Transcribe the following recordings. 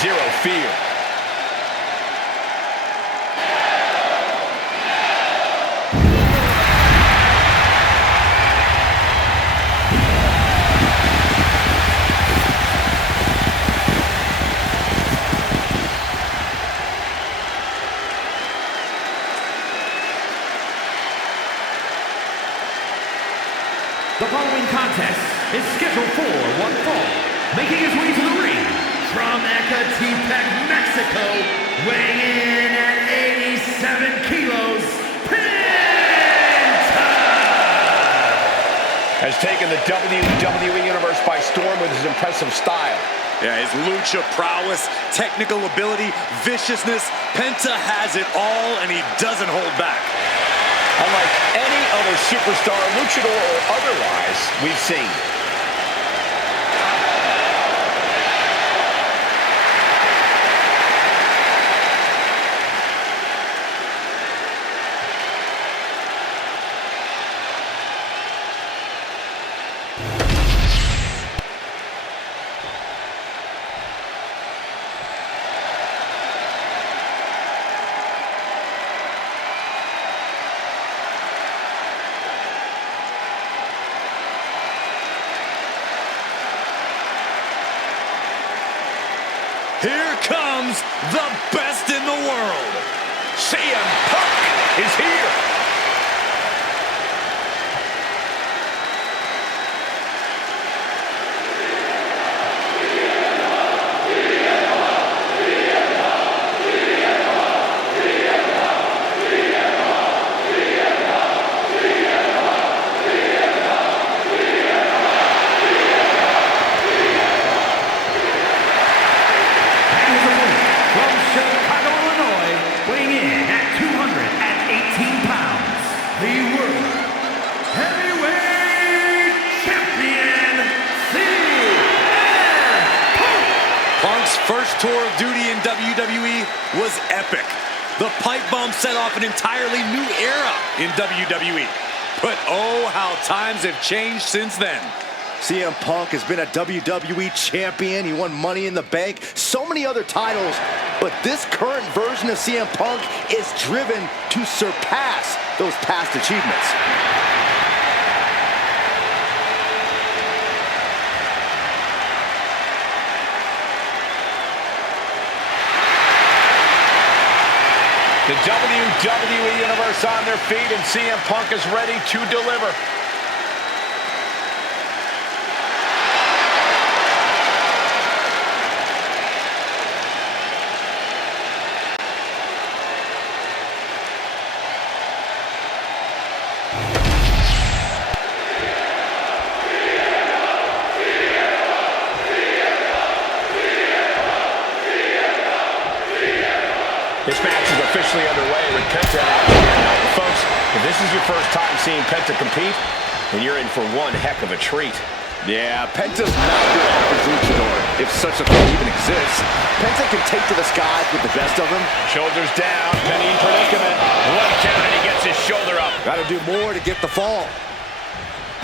zero fear. The following contest is scheduled for one fall. Making his way to the ring from Ecatepec, Mexico, weighing in at 87 kilos, Penta! Has taken the WWE Universe by storm with his impressive style. Yeah, his lucha prowess, technical ability, viciousness. Penta has it all, and he doesn't hold back. Unlike any other superstar, luchador or otherwise, we've seen. Here comes the best in the world. CM Punk is here. First tour of duty in WWE was epic. The pipe bomb set off an entirely new era in WWE. But oh, how times have changed since then. CM Punk has been a WWE champion. He won Money in the Bank, so many other titles. But this current version of CM Punk is driven to surpass those past achievements. The WWE Universe on their feet, and CM Punk is ready to deliver. This match is officially underway with Penta out. Folks, if this is your first time seeing Penta compete, then you're in for one heck of a treat. Yeah, Penta's not your average luchador, if such a thing even exists. Penta can take to the skies with the best of them. Shoulders down, Penny in predicament. One count, and he gets his shoulder up. Got to do more to get the fall.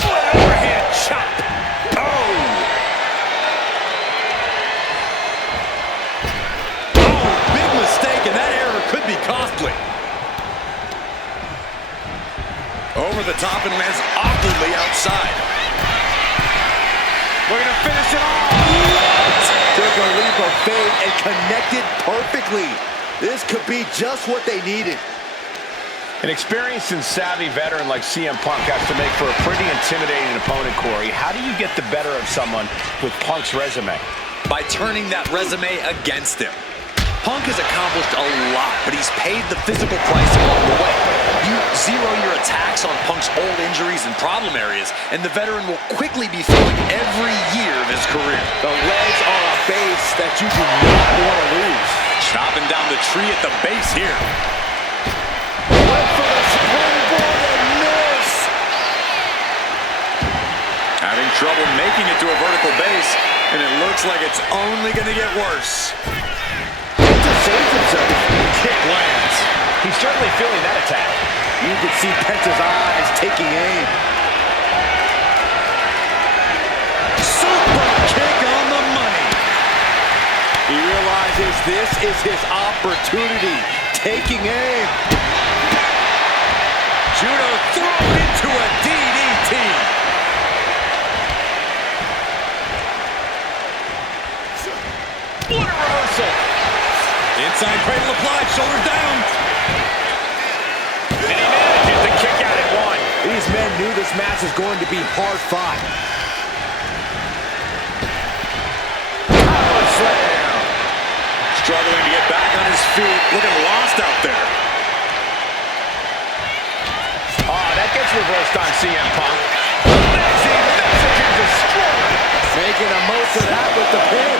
Overhead chop. Oh! And that error could be costly. Over the top and lands awkwardly outside. We're going to finish it off. Took a leap of faith and connected perfectly. This could be just what they needed. An experienced and savvy veteran like CM Punk has to make for a pretty intimidating opponent, Corey. How do you get the better of someone with Punk's resume? By turning that resume against him. Punk has accomplished a lot, but he's paid the physical price along the way. You zero your attacks on Punk's old injuries and problem areas, and the veteran will quickly be feeling every year of his career. The legs are a base that you do not want to lose. Chopping down the tree at the base here. Went for the springboard and miss. Having trouble making it to a vertical base, and it looks like it's only going to get worse. Saves himself. Kick lands. He's certainly feeling that attack. You can see Penta's eyes taking aim. Super kick on the money. He realized realizes this is his opportunity. Taking aim. Judo thrown into a DDT. What a reversal. Inside cradle applied, shoulders down. And he manages to kick out at one. These men knew this match was going to be hard fought. Power slam. Struggling to get back on his feet, looking lost out there. Oh, that gets reversed on CM Punk. Amazing Mexican destroyer. Making a most of that with the pin.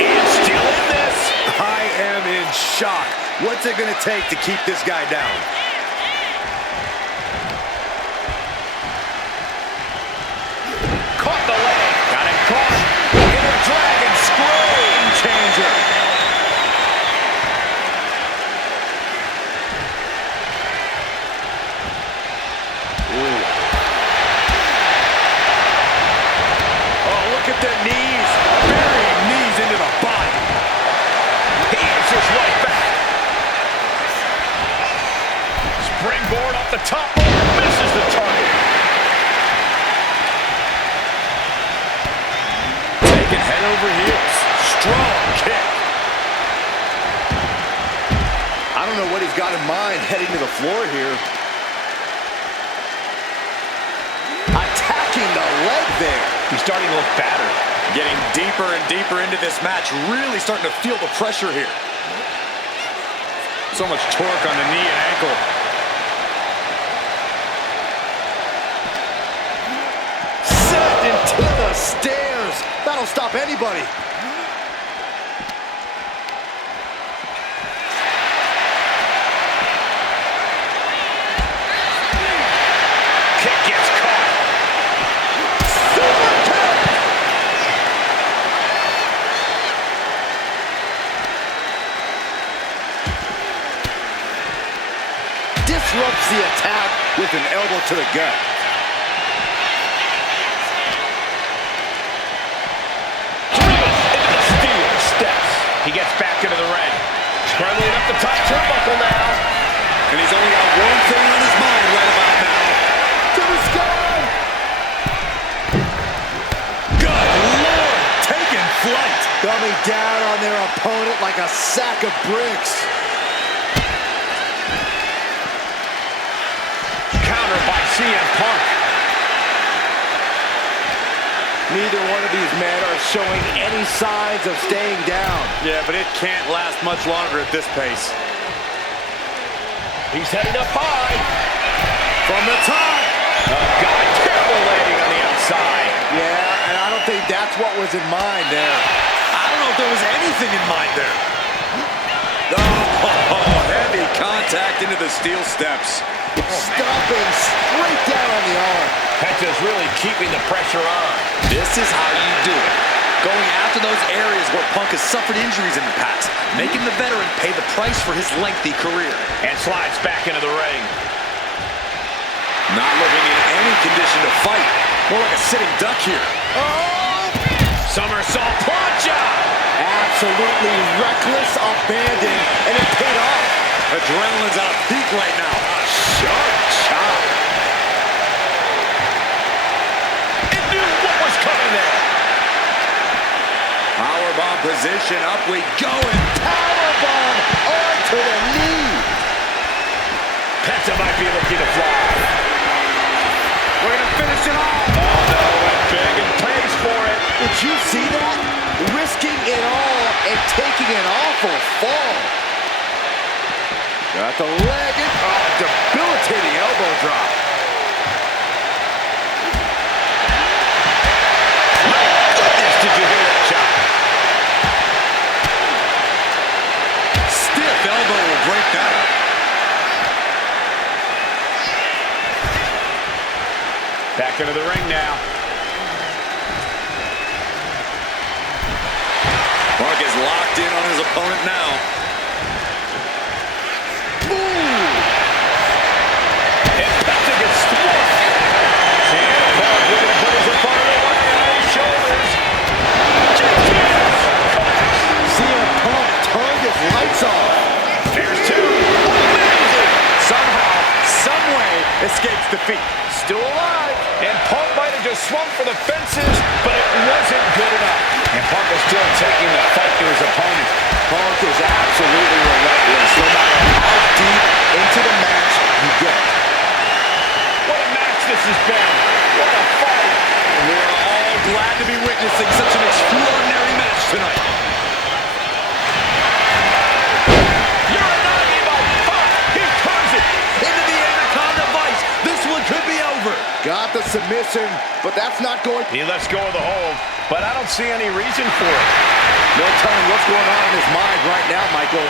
And still in this. I am in shock. What's it going to take to keep this guy down? Caught the leg. Got him caught. In a dragon screw. Game changer. Oh, look at the knees. Burying knees into the body. He answers right back. Springboard off the top rope. Misses the target. Taking head over heels. Strong kick. I don't know what he's got in mind heading to the floor here. Attacking the leg there. He's starting to look battered. Getting deeper and deeper into this match, really starting to feel the pressure here. So much torque on the knee and ankle. Set into the stairs. That'll stop anybody. Kick gets caught. Super kick. Disrupts the attack with an elbow to the gut. Steel steps. He gets back into the ring. Scrambling up the top turnbuckle now. And he's only got one thing on his mind right about now. To the sky. Good Lord, taking flight. Coming down on their opponent like a sack of bricks. Countered by CM Punk. Neither one of these men are showing any signs of staying down. Yeah, but it can't last much longer at this pace. He's headed up high. From the top. Oh, God, terrible landing on the outside. Yeah, and I don't think that's what was in mind there. I don't know if there was anything in mind there. Oh, heavy contact into the steel steps. Stomping straight down on the arm. Penta's really keeping the pressure on. This is how you do it. Going after those areas where Punk has suffered injuries in the past, making the veteran pay the price for his lengthy career. And slides back into the ring. Not looking in any condition to fight. More like a sitting duck here. Oh! Somersault plancha! Absolutely reckless abandon, and it paid off. Adrenaline's at a peak right now. Sharp chop. It knew what was coming there. Powerbomb position, up we go, and Powerbomb onto the knee. Penta might be looking to fly. we're gonna finish it off. Oh, no, went big and pays for it. Did you see that? Risking it all and taking an awful fall. Got the leg and debilitating elbow drop. My goodness, did you hear that shot? Stiff elbow will break that up. Back into the ring now. Mark is locked in on his opponent now. And Penta gets thwarted. CM Punk looking to put his opponent away on his shoulders. CM Punk feet. Still alive. And Punk might have just swung for the fences, but it wasn't good enough. And Punk is still taking the fight to his opponent. Punk is absolutely relentless, no matter how deep into the match you get. What a match this has been. What a fight. We're all glad to be witnessing such an extraordinary match tonight. Uranagi by Punk. He turns it Into the Anaconda Vice. This one could be over. Got the submission, but that's not going. He lets go of the hold, but I don't see any reason for it. No telling what's going on in his mind right now, Michael.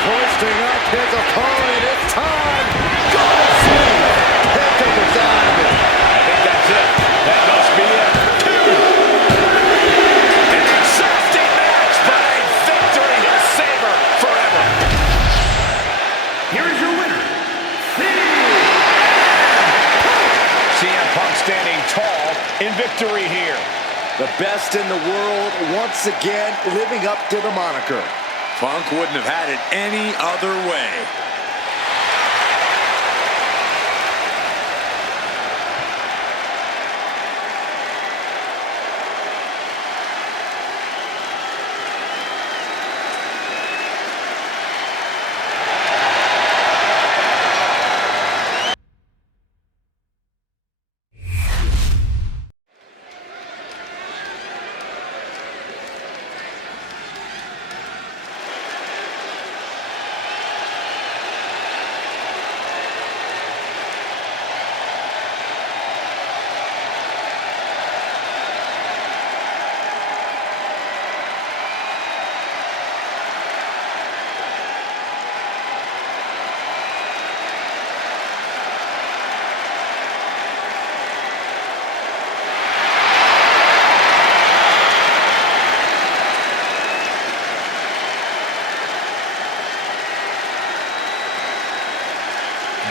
Hoisting up his opponent. It's time. Gonna see. Pentacle out of it. I think that's it. That must be it. An exhausting match, but a victory he'll savor forever. Here is your winner, CM Punk standing tall in victory here. The best in the world once again living up to the moniker. Punk wouldn't have had it any other way.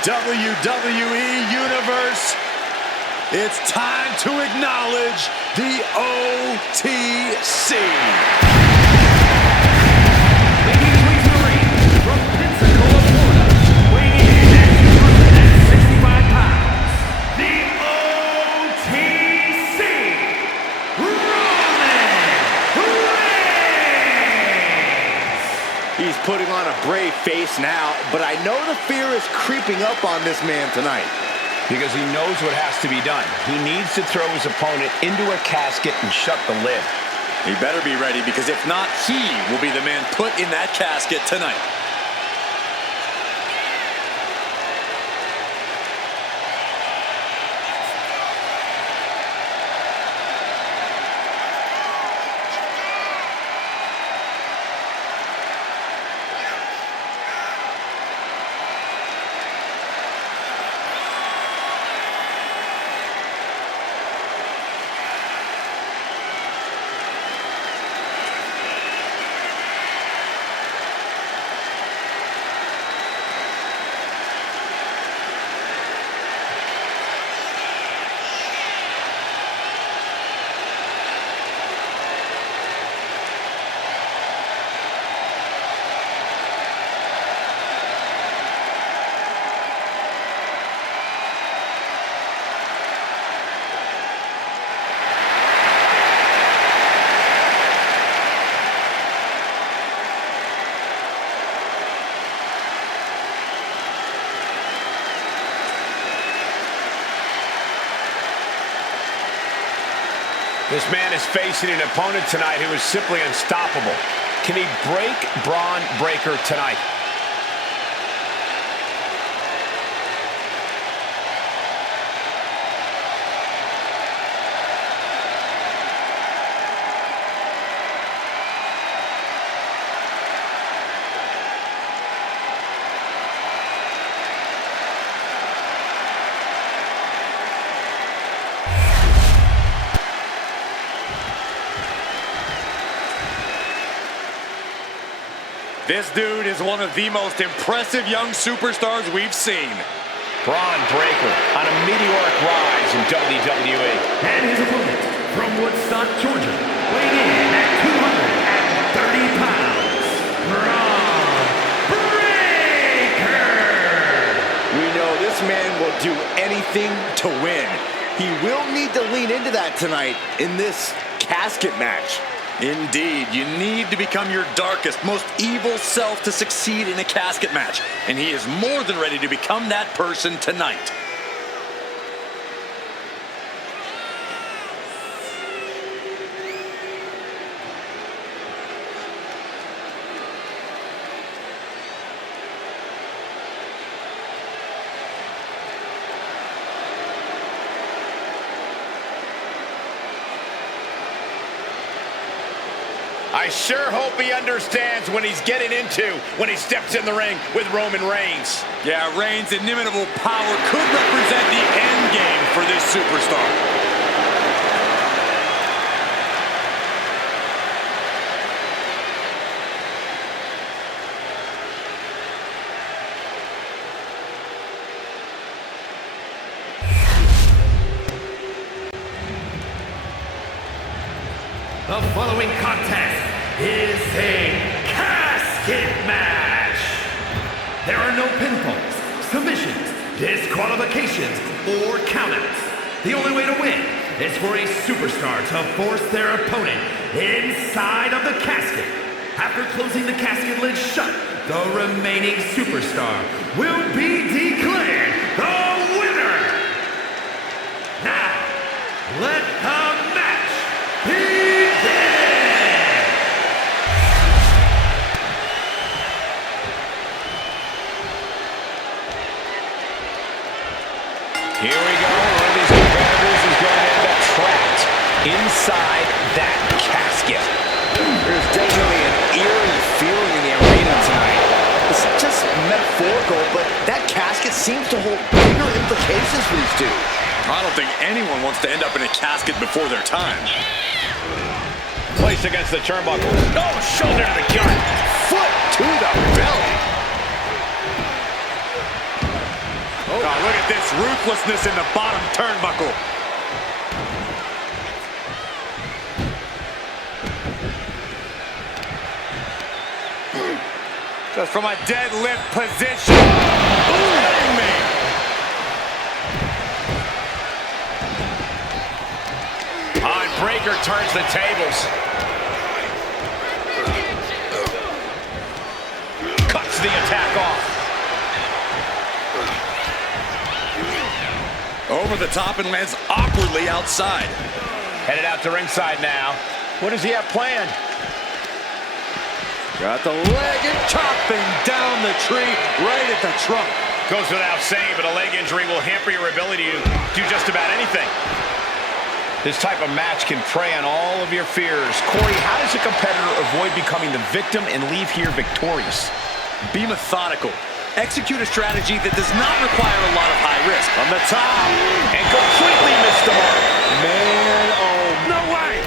WWE Universe, it's time to acknowledge the OTC. making his way to the ring from Pensacola, Florida, weighing in at 265 pounds, the OTC, Roman Reigns. He's putting on a brave face now, but I know the fear is creeping up on this man tonight. Because he knows what has to be done. He needs to throw his opponent into a casket and shut the lid. He better be ready, because if not, he will be the man put in that casket tonight. This man is facing an opponent tonight who is simply unstoppable. Can he break Braun Breaker tonight? This dude is one of the most impressive young superstars we've seen. Braun Breaker on a meteoric rise in WWE. And his opponent from Woodstock, Georgia, weighing in at 230 pounds, Braun Breaker. will do anything to win. He will need to lean into that tonight in this casket match. Indeed, you need to become your darkest, most evil self to succeed in a casket match. And he is more than ready to become that person tonight. I sure hope he understands what he's getting into when he steps in the ring with Roman Reigns. Yeah, Reigns' inimitable power could represent the end game for this superstar. The following contest is a casket match. There are no pinfalls, submissions, disqualifications, or countouts. The only way to win is for a superstar to force their opponent inside of the casket. After closing the casket lid shut, the remaining superstar will be declared the winner. Now, let the match begin. Here we go. One of these competitors is going to end up trapped inside that casket. There's definitely an eerie feeling in the arena tonight. It's just metaphorical, but that casket seems to hold bigger implications for these two. I don't think anyone wants to end up in a casket before their time. Placed against the turnbuckle. Oh, shoulder to the gut. Foot to the belly. Oh, look at this ruthlessness in the bottom turnbuckle. Just from a deadlift position. Ooh, me. Breaker turns the tables. Cuts the attack off. Over the top and lands awkwardly outside. Headed out to ringside now. What does he have planned? Got the leg and chopping down the tree right at the trunk. Goes without saying, but a leg injury will hamper your ability to do just about anything. This type of match can prey on all of your fears. Corey, how does a competitor avoid becoming the victim and leave here victorious? Be methodical. Execute a strategy that does not require a lot of high risk. From the top, and completely missed the mark. Man, oh, no way!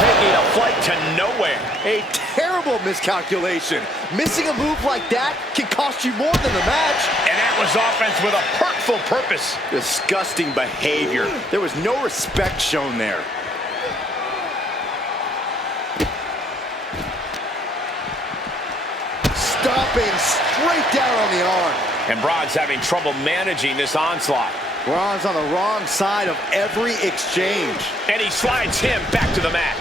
Taking a flight to nowhere. A terrible miscalculation. Missing a move like that can cost you more than the match. And that was offense with a hurtful purpose. Disgusting behavior. There was no respect shown there. Stomping straight down on the arm. And Braun's having trouble managing this onslaught. Braun's on the wrong side of every exchange. And he slides him back to the mat.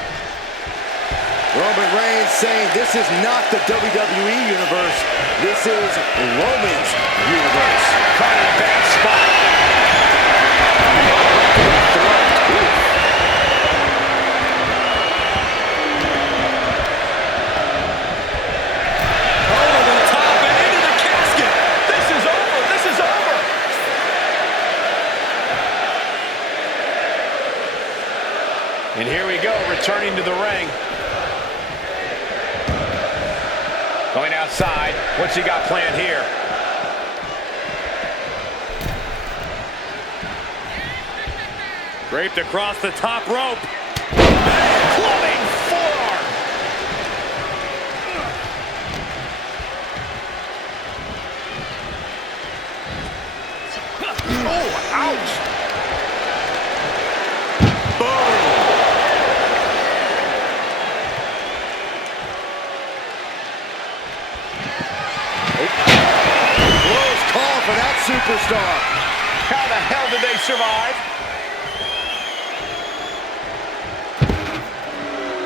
Roman Reigns saying this is not the WWE Universe. This is Roman's universe. Caught in a bad spot. Over the top and into the casket. This is over. This is over. And here we go, returning to the ring. Going outside. What's he got planned here? Draped across the top rope. Clubbing forearm. Oh, ouch. Close call for that superstar. did they survive?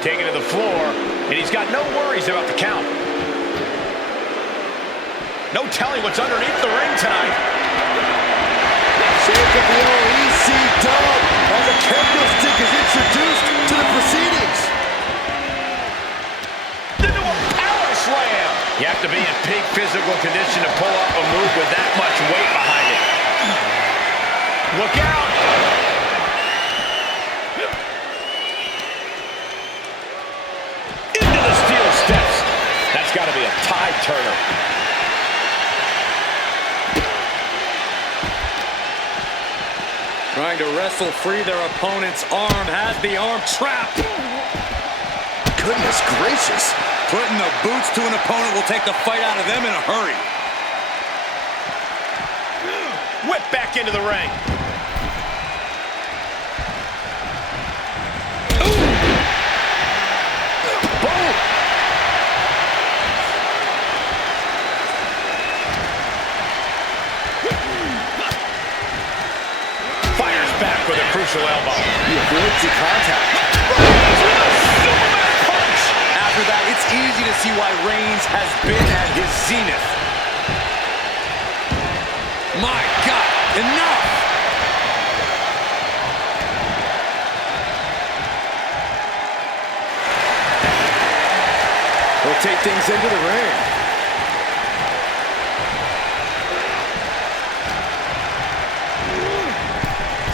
Taken to the floor, and he's got no worries about the count. No telling what's underneath the ring tonight. Shake of the OEC as a kendo stick is introduced to the proceedings. Into a power slam. You have to be in peak physical condition to pull off a move with that much weight behind it. Look out. Into the steel steps. That's got to be a tide turner. Trying to wrestle free their opponent's arm, has the arm trapped. Goodness gracious. Putting the boots to an opponent will take the fight out of them in a hurry. Whip back into the ring. Boom. Fires back with a crucial elbow. He avoids the contact. After that, it's easy to see why Reigns has been at his zenith. My God, enough! He'll take things into the ring.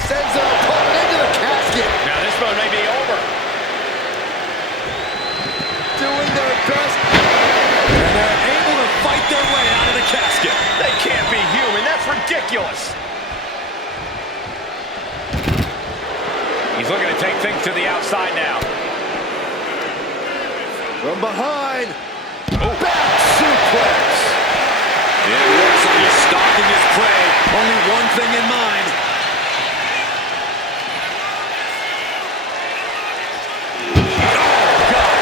Sends their opponent into the casket. Now this one may be over. Doing their best. And they're able to fight their way out of the casket. They can't be human. That's ridiculous. He's looking to take things to the outside now. From behind. Back suplex. It looks like he's stalking his prey. Only one thing in mind.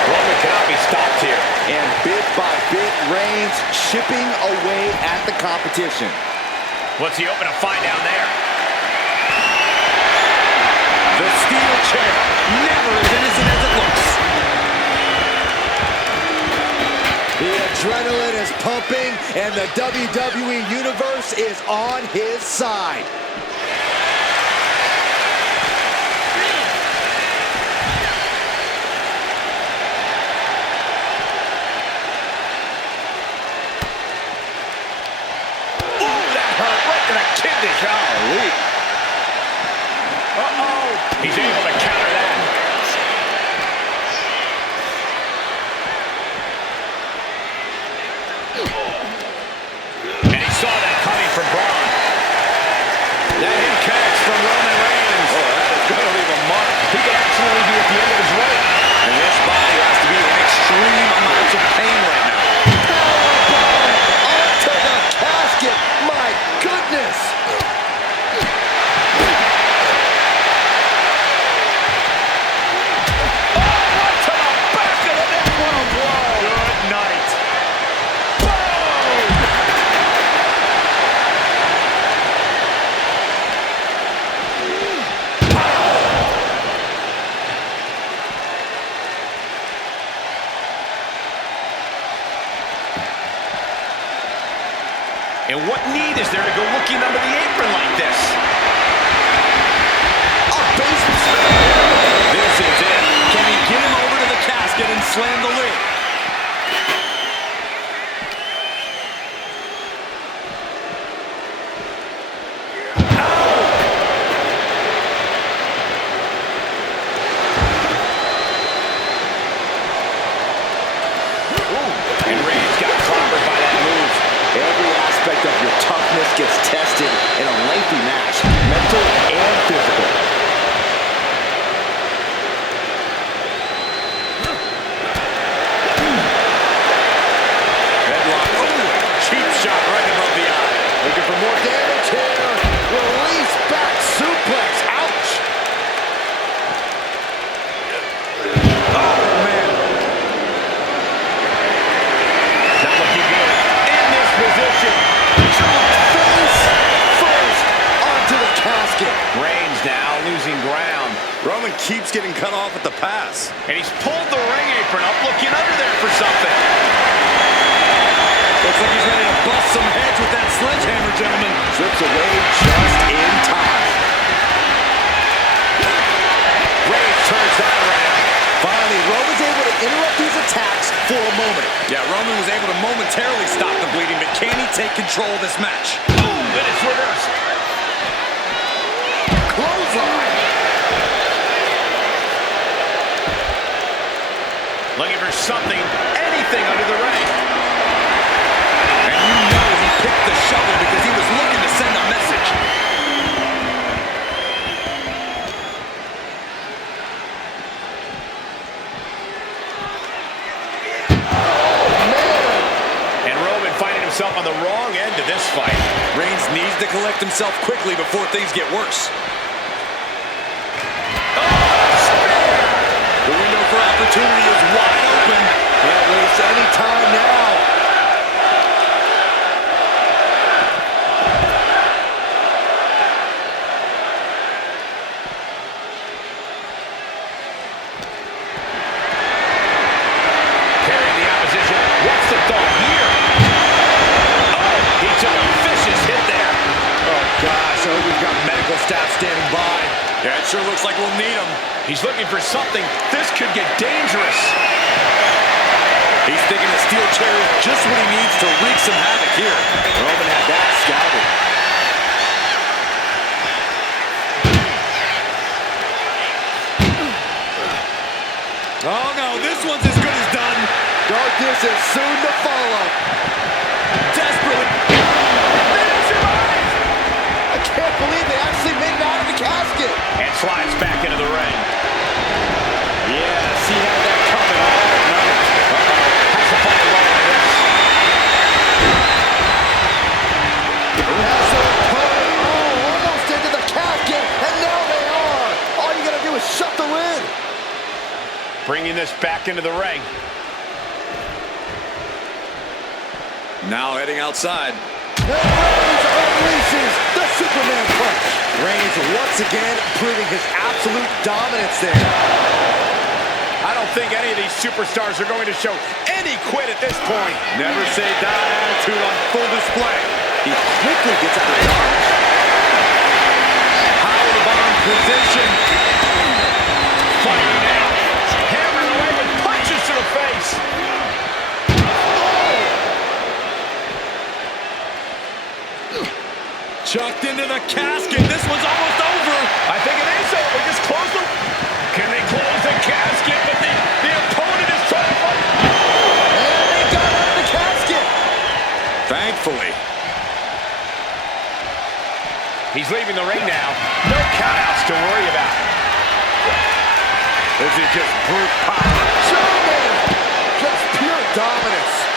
Roman cannot be stopped here. And bit by bit, Reigns chipping away at the competition. What's he open to find down there? The steel chair, never as innocent as it looks. The adrenaline is pumping, and the WWE Universe is on his side. Ooh, that hurt right to the kidney. Golly. Uh-oh. He's able to counter that. And he saw that coming from Braun. That hit connects from Roman Reigns. Oh, that is going to leave a mark. He could absolutely be at the end of his rope. And this body has to be in extreme amounts of pain right now. Powerbomb onto the casket. My goodness. To the back of the neck. What a blow. Good night. Boom! And what need is there to go looking under the apron like this? A basement. This is it. Can he get him over to the casket and slam the lid? And Reigns got clobbered by that move. Every aspect of your toughness gets tested in a lengthy match, mental and physical. Headlock. Ooh, cheap shot right above the eye. Looking for more damage here. Release back suplex. Ouch. Oh, man. Not looking good. In this position. Face Roman keeps getting cut off at the pass. And he's pulled the ring apron up, looking under there for something. Looks like he's ready to bust some heads with that sledgehammer, gentlemen. Slips away just in time. Reigns turns that around. Finally, Roman's able to interrupt these attacks for a moment. Yeah, Roman was able to momentarily stop the bleeding, but can he take control of this match? Boom, and it's reversed. Clothesline. Looking for something, anything under the ring. And you know he picked the shovel because he was looking to send a message. And Roman finding himself on the wrong end of this fight. Reigns needs to collect himself quickly before things get worse. The window for opportunity is wide open. Can't waste any time now. Carrying the opposition. What's the thought here? Oh, he took a vicious hit there. Oh, gosh, I hope we've got medical staff standing by. Yeah, it sure looks like we'll need them. He's looking for something. This could get dangerous. He's thinking the steel chair is just what he needs to wreak some havoc here. Roman had that scouted. Oh, no, this one's as good as done. Darkness is soon to follow. Desperately. I can't believe they actually made it out of the casket. And slides back into the ring. Yes, he had that coming all night. Has to find a way out of this. Has their opponent almost into the casket, and now they are. All you gotta do is shut the lid. Bringing this back into the ring. Now heading outside. And Reigns unleashes the Superman punch. Reigns once again proving his absolute dominance there. I don't think any of these superstars are going to show any quit at this point. Never say die attitude on full display. He quickly gets out of dodge. Power bomb position. Fighting now. Hammering away with punches to the face. Chucked into the casket. This one's almost over. I think it is over. Just close the... Can they close the casket? But the opponent is trying to fight. And they got out of the casket. Thankfully. He's leaving the ring now. No countouts to worry about. This is just brute power. German. Just pure dominance.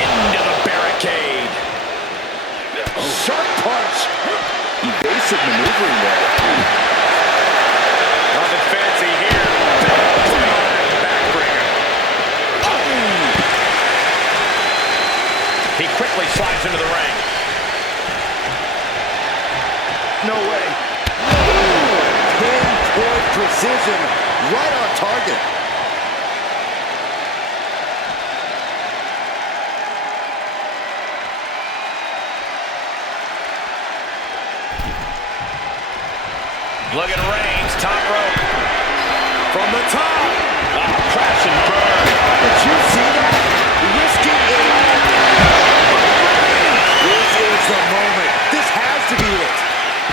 Into the barricade. Sharp punch. Evasive maneuvering there. Nothing fancy here. Backbreaker. He quickly slides into the ring. No way. Pinpoint precision. Right on target. Look at Reigns, top rope. From the top. Crash and burn. Did you see that? Risking it all. This is the moment. This has to be it.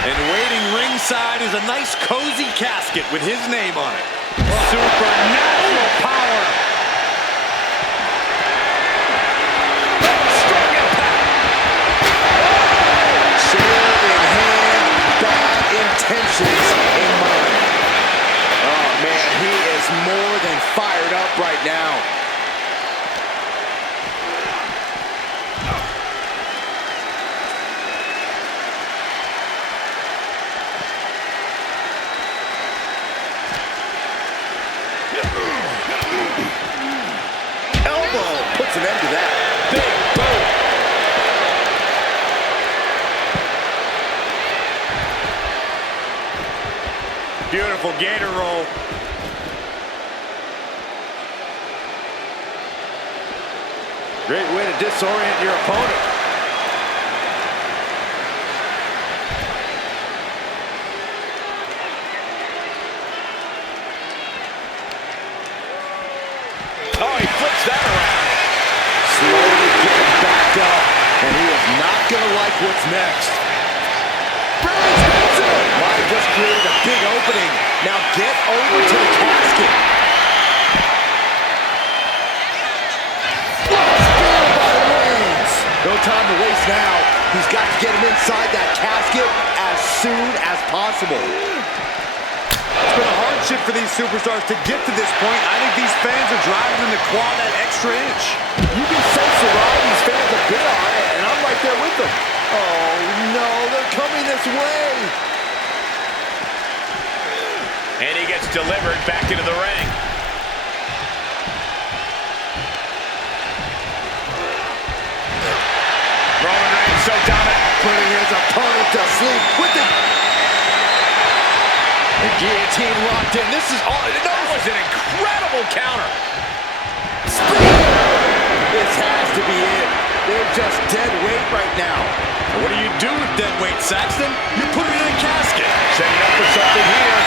And waiting ringside is a nice cozy casket with his name on it. Supernatural power. Strong impact. Sword in hand, bad intentions in mind. Oh man, he is more than fired up right now. Elbow puts an end to that. Big boom. Beautiful gator roll. Great way to disorient your opponent. Oh, he flips that around. Slowly getting back up, and he is not going to like what's next. Might have just created a big opening. Now get over to the casket. Spear by Reigns. No time to waste now. He's got to get him inside that casket as soon as possible. It's been a hardship for these superstars to get to this point. I think these fans are driving them to claw that extra inch. You can sense the ride these fans have been on it, and I'm right there with them. Oh, no, they're coming this way. And he gets delivered back into the ring. Roman Reigns so dominant. Putting his opponent to sleep with the guillotine locked in. This is all. That was an incredible counter. This has to be it. They're just dead weight right now. What do you do with dead weight, Saxton? You put it in a casket. Setting up for something here.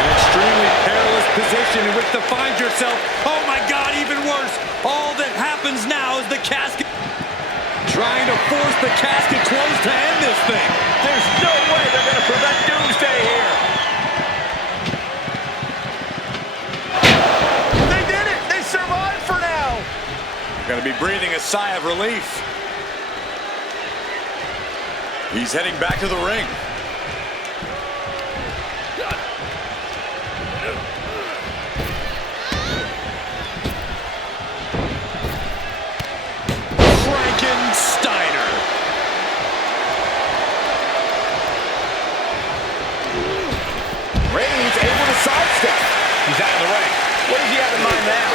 An extremely perilous position in which to find yourself. Oh my God, even worse. All that happens now is the casket. Trying to force the casket closed to end this thing. There's no way they're going to prevent Doomsday here. They did it. They survived for now. Going to be breathing a sigh of relief. He's heading back to the ring. Frankensteiner. Reigns able to sidestep. He's out of the ring. What does he have in mind now?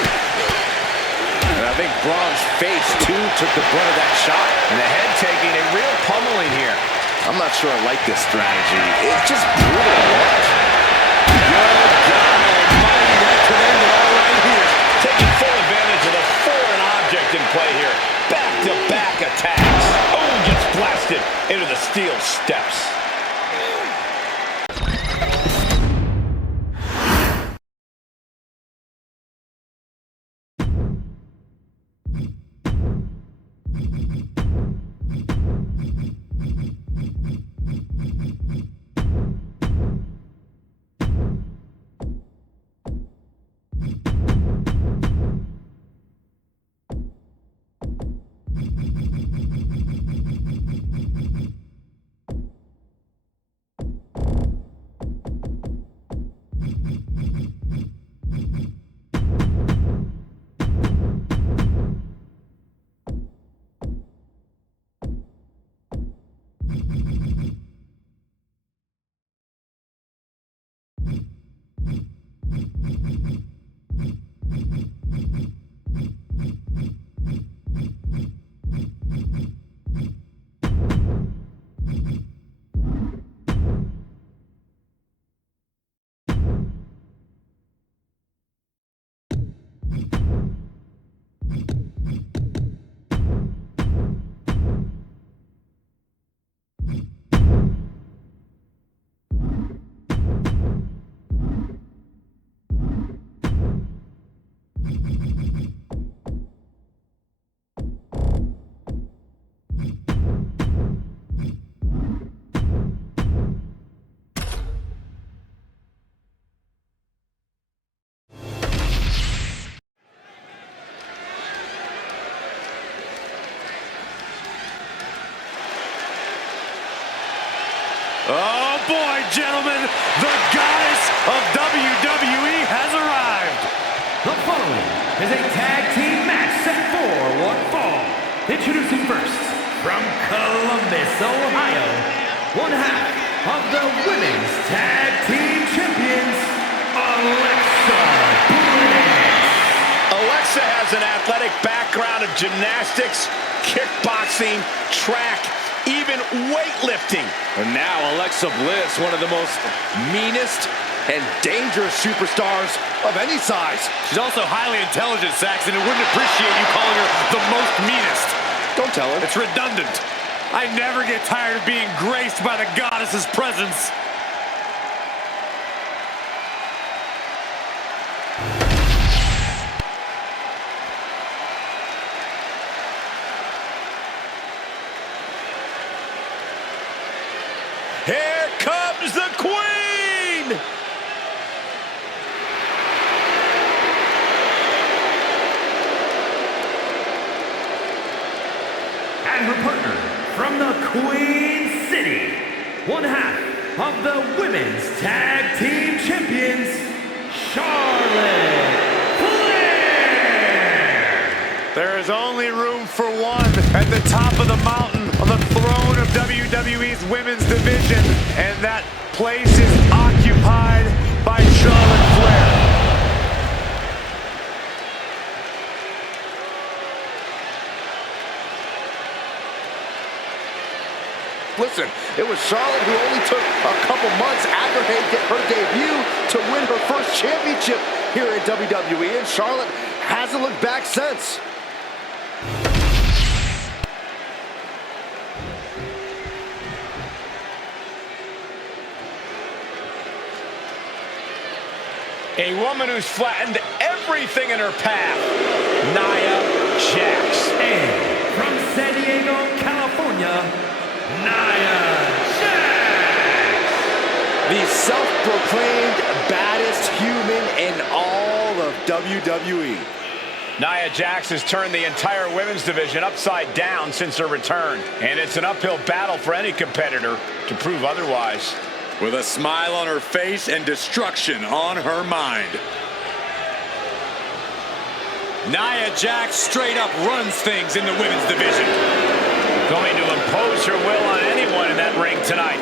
And I think Braun's face, too, took the brunt of that shot. And the head taking a real pummeling here. I'm not sure I like this strategy. It's just brutal to watch. Good God almighty, that could end it all right here. Taking full advantage of the foreign object in play here. Back-to-back attacks. Oh, gets blasted into the steel steps. Oh boy, gentlemen, the goddess of WWE has arrived. The following is a tag team match set for one fall. Introducing first, from Columbus, Ohio, one half of the Women's Tag Team Champions, Alexa Bliss. Alexa has an athletic background of gymnastics, kickboxing, track, even weightlifting. And now Alexa Bliss, one of the most meanest and dangerous superstars of any size. She's also highly intelligent, Saxon, and wouldn't appreciate you calling her the most meanest. Don't tell her. It's redundant. I never get tired of being graced by the goddess's presence. Here comes the Queen! And her partner from the Queen City, one half of the Women's Tag Team Champions, Charlotte Flair! There is only room for one at the top of the mountain on the throne of WWE's women's division, and that place is occupied by Charlotte Flair. Listen, it was Charlotte who only took a couple months after her debut to win her first championship here at WWE, and Charlotte hasn't looked back since. A woman who's flattened everything in her path, Nia Jax. And from San Diego, California, Nia Jax! The self-proclaimed baddest human in all of WWE. Nia Jax has turned the entire women's division upside down since her return, and it's an uphill battle for any competitor to prove otherwise. With a smile on her face and destruction on her mind. Nia Jax straight up runs things in the women's division. Going to impose her will on anyone in that ring tonight.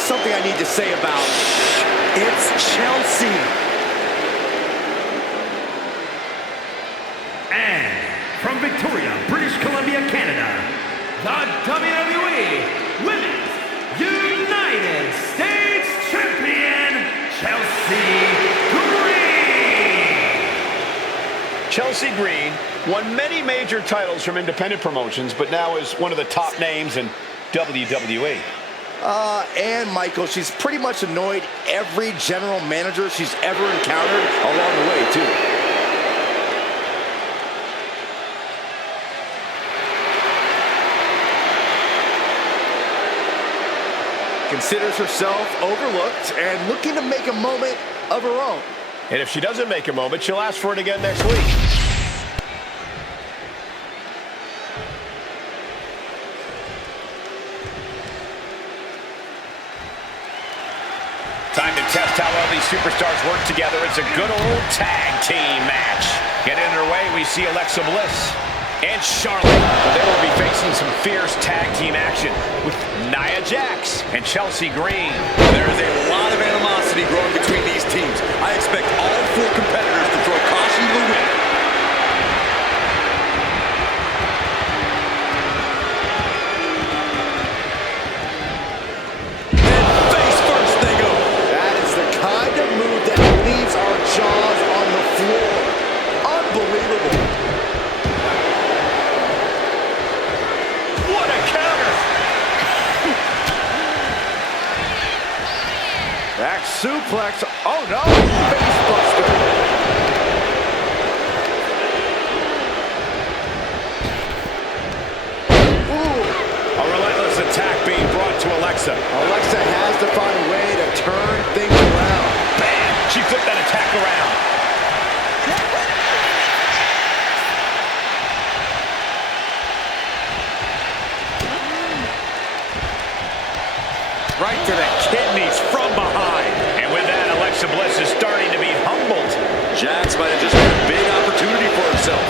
Something I need to say about it's Chelsea. And from Victoria, British Columbia, Canada, the WWE Women's United States Champion, Chelsea Green. Chelsea Green won many major titles from independent promotions, but now is one of the top names in WWE. And Michael, she's pretty much annoyed every general manager she's ever encountered along the way, too. Considers herself overlooked and looking to make a moment of her own. And if she doesn't make a moment, she'll ask for it again next week. Time to test how well these superstars work together. It's a good old tag team match. Getting underway, we see Alexa Bliss and Charlotte. They will be facing some fierce tag team action with Nia Jax and Chelsea Green. There is a lot of animosity growing between these teams. I expect all four competitors to throw caution to the wind. Jaws on the floor. Unbelievable. What a counter. Back suplex. Oh no. Face buster. Ooh. A relentless attack being brought to Alexa. Alexa has to find a way to turn things around. Bam! She flipped that attack around. Right to the kidneys from behind. And with that, Alexa Bliss is starting to be humbled. Jax might have just had a big opportunity for herself.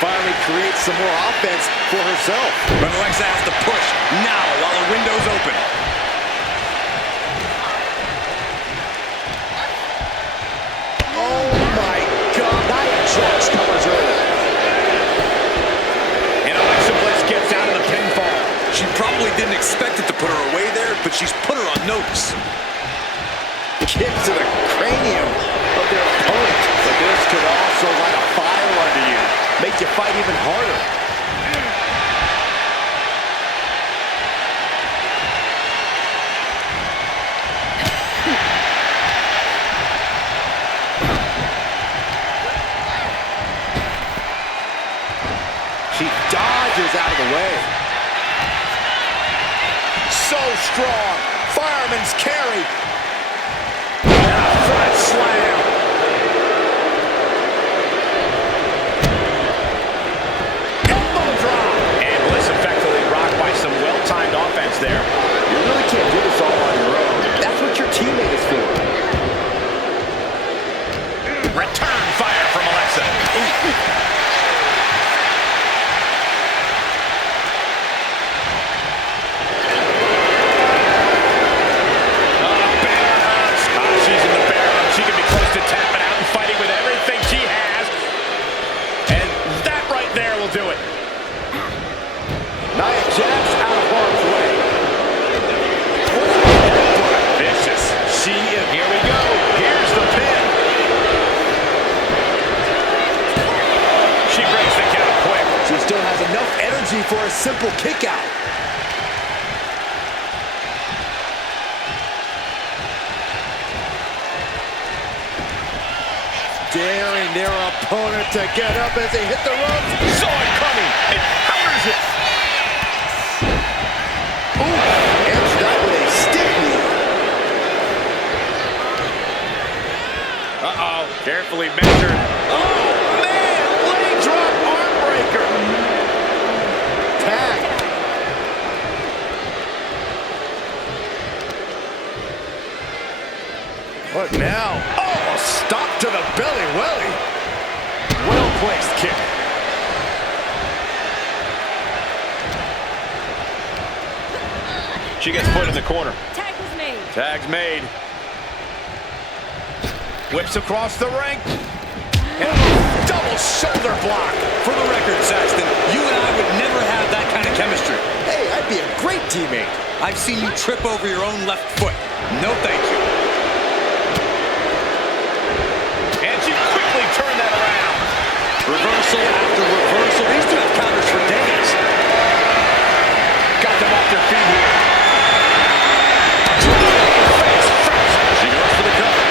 finally create some more offense for herself. But Alexa has to push now while the window's open. Oh my God. Nia Jax covers her. And Alexa Bliss gets out of the pinfall. She probably didn't expect it to put her away there, but she's put her on notice. Kick to the cranium of their opponent. But this could also light a fire under you. Make you fight even harder. She dodges out of the way. So strong. Fireman's carry. Front slam. Elbow drop. And Bliss effectively rocked by some well-timed offense there. You really can't do this all on your own. That's what your teammate is for. Return fire from Alexa. She's in the bear hug. She can be close to tapping out and fighting with everything she has. And that right there will do it. Nia Jax out of harm's way. Vicious. Here we go. Here's the pin. She breaks the count quick. She still has enough energy for a simple kick out. Daring their opponent to get up as they hit the ropes. Saw it coming and counters it. Ooh, answered that with a stiff knee. Uh-oh. Carefully measured. Oh, man. Leg drop arm breaker. Tag. What now? Oh, stop to the belly welly. Well-placed kick. She gets put in the corner. Tag was made. Tag's made. Whips across the ring. And double shoulder block. For the record, Saxton, you and I would never have that kind of chemistry. Hey, I'd be a great teammate. I've seen you trip over your own left foot. No thank you. And she quickly turned that around. Reversal after reversal. These two have counters for days. Got them off their feet here. Face first. She goes for the cover.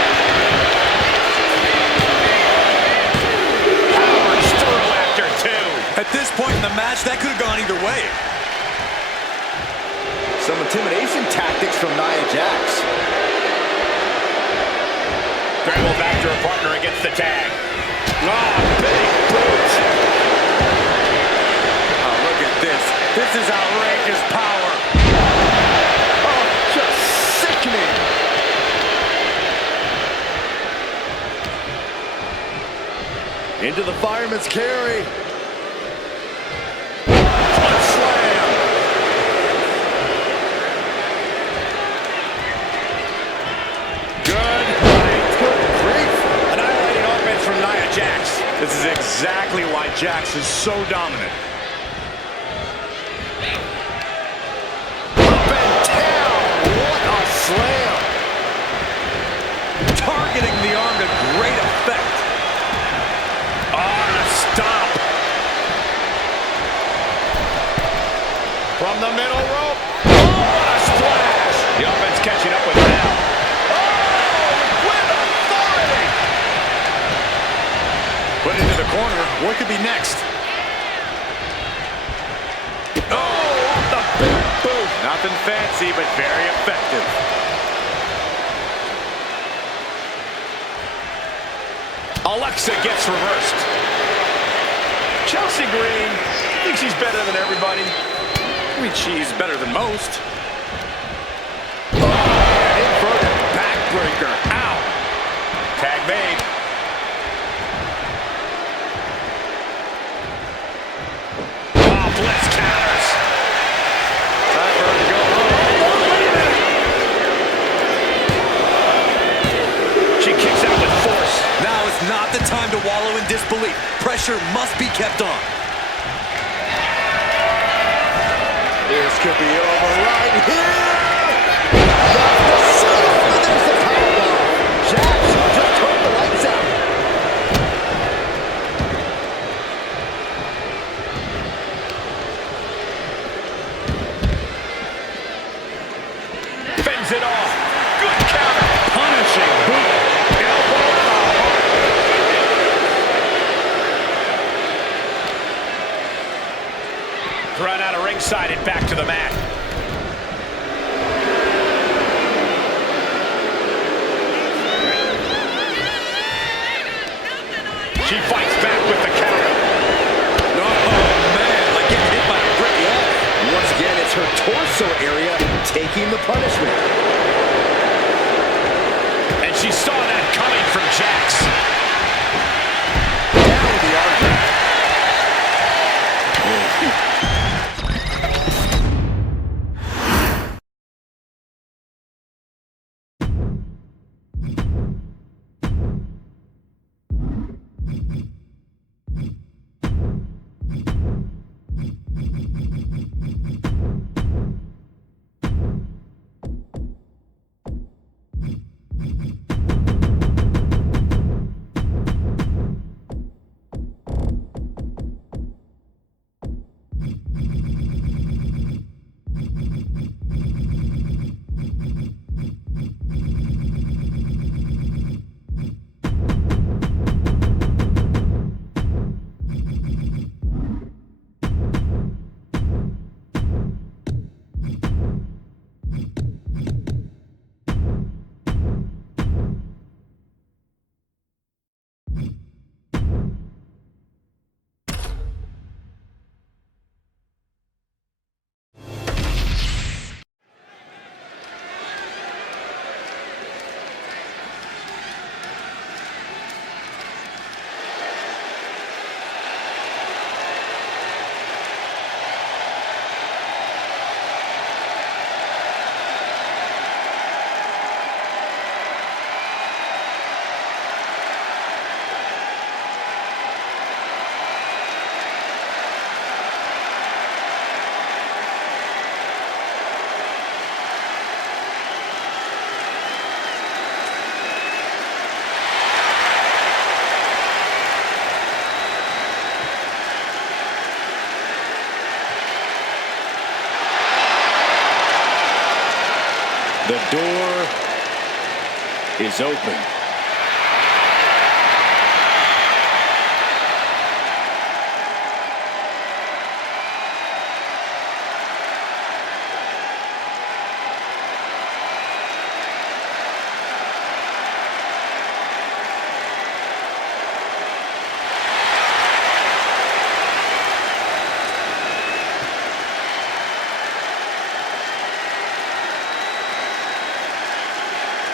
Howard Sturl after two. At this point in the match, that could have gone either way. Some intimidation tactics from Nia Jax. Scramble back to her partner against the tag. Oh, big boot. Oh, look at this. This is outrageous power. Oh, just sickening. Into the fireman's carry. Front slam. Good night. Good grief. Annihilating offense from Nia Jax. This is exactly why Jax is so dominant. Up and down. What a slam. Targeting the arm to great effect. On a stop. From the middle rope. Oh, what a splash. The offense catching up with her now. Put into the corner. What could be next? Oh, the big boot. Nothing fancy, but very effective. Alexa gets reversed. Chelsea Green thinks she's better than everybody. I mean, she's better than most. Inverted backbreaker. Ow. Tag made. disbelief. Pressure must be kept on. This could be over right here. There's the powerbomb. Jax just turned the lights out. Fends it off. Good counter. Punishing boot. Elbow to the heart. Thrown out of ringside and back to the mat. She fights back with the counter. Oh, man, like getting hit by a brick wall. Once again, it's her torso area taking the punishment. And she saw that coming from Jax. Down with the argument. The door is open.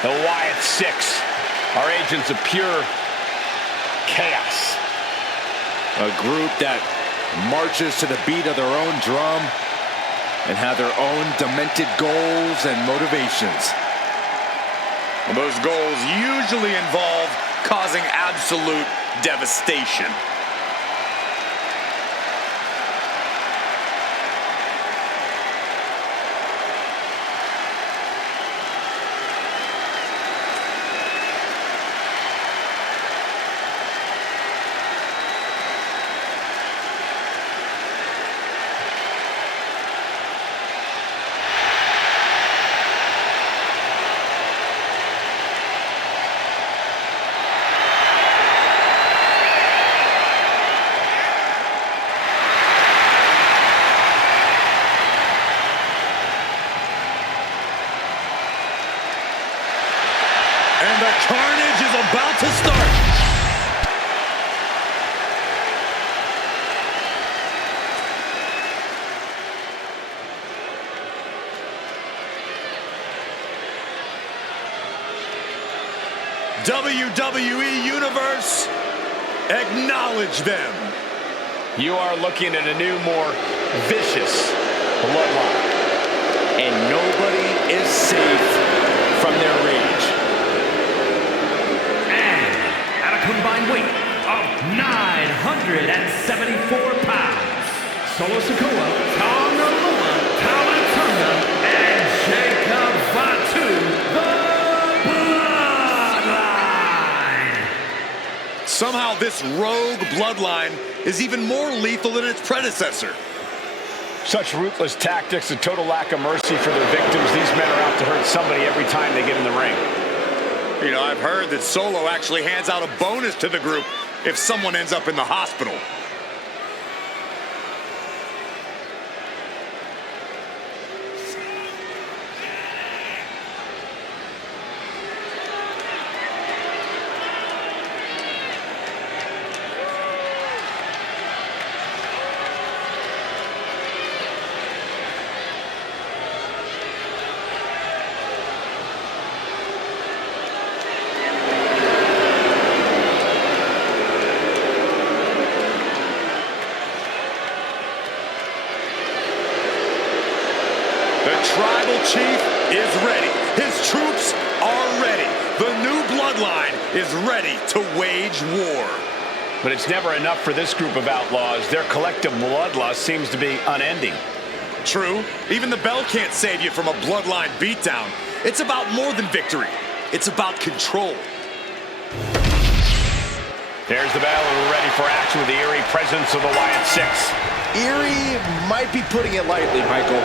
The Wyatt Six are agents of pure chaos. A group that marches to the beat of their own drum and have their own demented goals and motivations. And those goals usually involve causing absolute devastation. And the carnage is about to start. WWE Universe, acknowledge them. You are looking at a new, more vicious bloodline. And nobody is safe from their rage. And at a combined weight of 974 pounds, Solo Sikoa, Tonga Loa, Tawatunga, and Jacob Fatu, the Bloodline. Somehow this rogue bloodline is even more lethal than its predecessor. Such ruthless tactics, a total lack of mercy for their victims. These men are out to hurt somebody every time they get in the ring. You know, I've heard that Solo actually hands out a bonus to the group if someone ends up in the hospital. The tribal chief is ready. His troops are ready. The new bloodline is ready to wage war. But it's never enough for this group of outlaws. Their collective bloodlust seems to be unending. True, even the bell can't save you from a bloodline beatdown. It's about more than victory. It's about control. There's the bell, and we're ready for action with the eerie presence of the Wyatt Six. Eerie might be putting it lightly, Michael.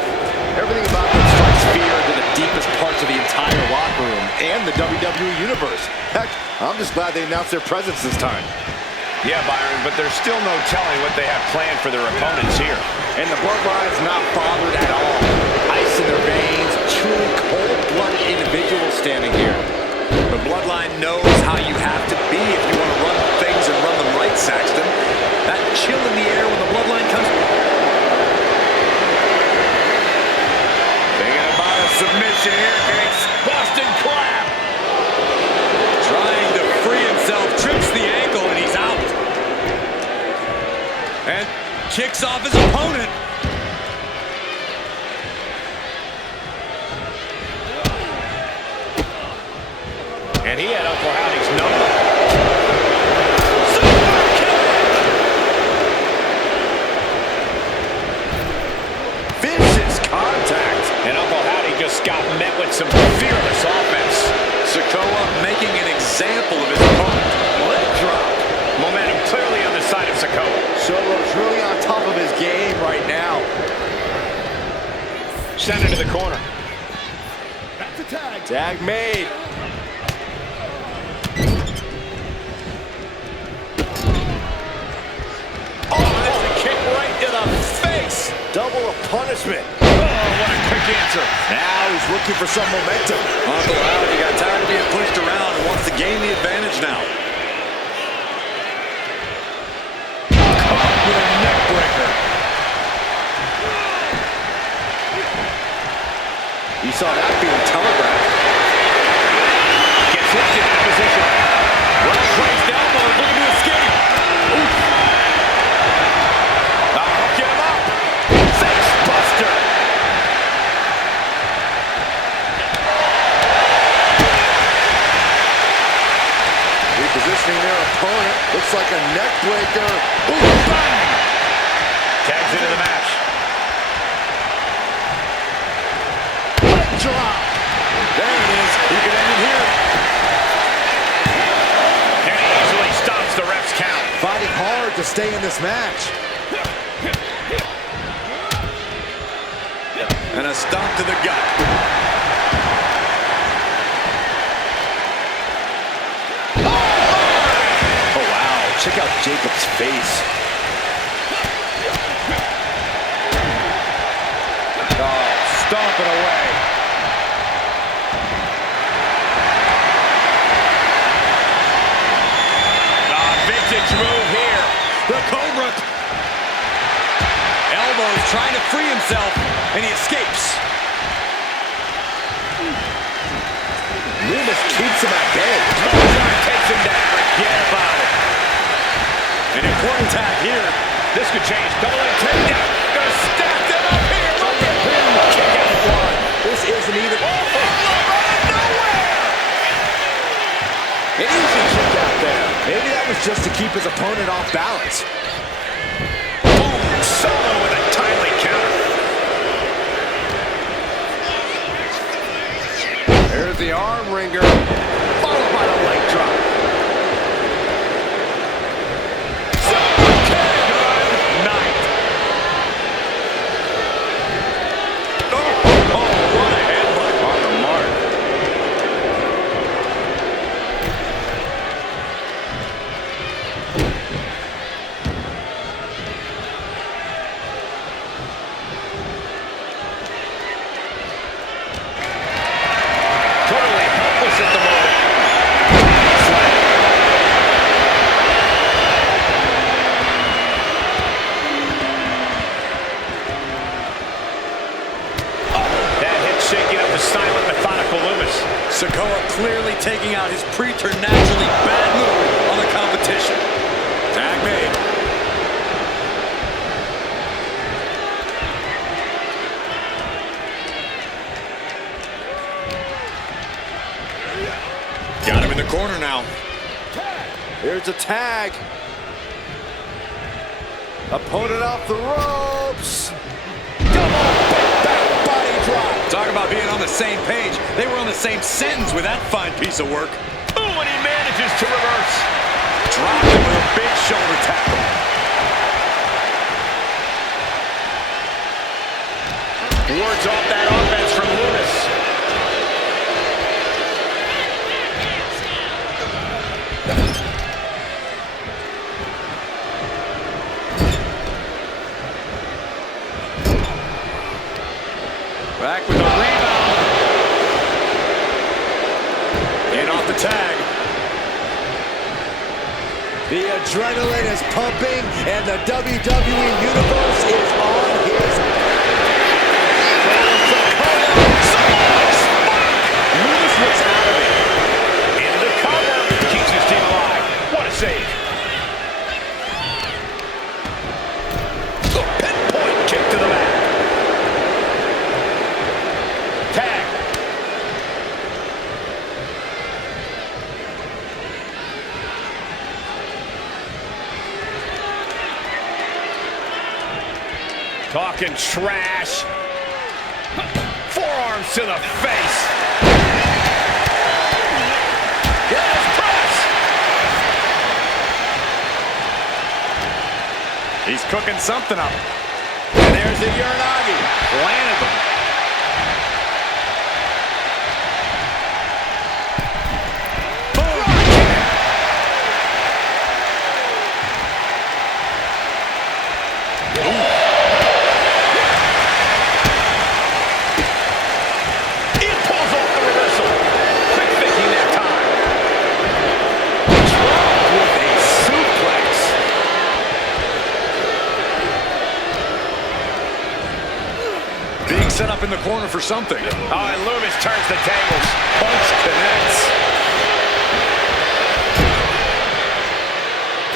Everything about them strikes fear into the deepest parts of the entire locker room and the WWE Universe. Heck, I'm just glad they announced their presence this time. Yeah, Byron, but there's still no telling what they have planned for their opponents here. And the bloodline's not bothered at all. Ice in their veins, truly cold-blooded individuals standing here. The bloodline knows how you have to be if you want to run things and run them right, Saxton. That chill in the air when the bloodline comes. Thinking about a submission here. It's Boston Crab. Trying to free himself, trips the ankle, and he's out. And kicks off his opponent. And he had Uncle Howdy's number. Vicious contact. And Uncle Howdy just got met with some fearless offense. Sikoa making an example of his opponent. Leg drop. Momentum clearly on the side of Sikoa. Solo's really on top of his game right now. Sent into the corner. That's a tag. Tag made. Double a punishment. Oh, what a quick answer. Now he's looking for some momentum. Uncle Howdy got tired of being pushed around and wants to gain the advantage now. Caught with a neck breaker. You saw that being telegraphed. Gets lifted into position. Well-placed elbow, looking to escape. Oof. Get him up. Face buster. Repositioning their opponent. Looks like a neck breaker. Ooh, bang! Tags into the match. Leg drop. There it is. You can end it here. And he easily stops the ref's count. Fighting hard to stay in this match. And a stomp to the gut. Oh, wow. Check out Jacob's face. Oh, stomping away. Vintage move here. The Cobra. Elbows trying to free himself, and he escapes. Loomis keeps him at bay. Takes him down. Forget about it. An important tag here. This could change. Double leg takedown. Gonna stack them up here. Look at him. Kick out one. This isn't even... Oh, out of nowhere. An easy kick out there. Maybe that was just to keep his opponent off balance. Boom! Solo with a timely counter. There's the arm wringer, followed by the leg drop. Good night. Oh, what a headbutt on the mark. Totally helpless at the moment. That hit shaking up the silent, methodical Loomis. Sikoa clearly taking out his preternaturally bad mood on the competition. Tag made. Got him in the corner now. Here's a tag. Opponent off the ropes. Back body drop. Talk about being on the same page. They were on the same sentence with that fine piece of work. Ooh, and he manages to reverse. Dropped him with a big shoulder tackle. Wards off that offense from Loomis. Back with a rebound. And off the tag. The adrenaline is pumping, and the WWE Universe is on his Loomis looks out of it. Into the cover. Keeps his team alive. What a save. The pinpoint kick to the back. Tag. Talking trash. Forearms to the face. Yes, press. He's cooking something up. And there's the Uranagi. Landed them. He pulls off the reversal. Quick thinking that time. Dropped with a suplex. Being set up in the corner for something. Oh, and Loomis turns the tables. Punch connects.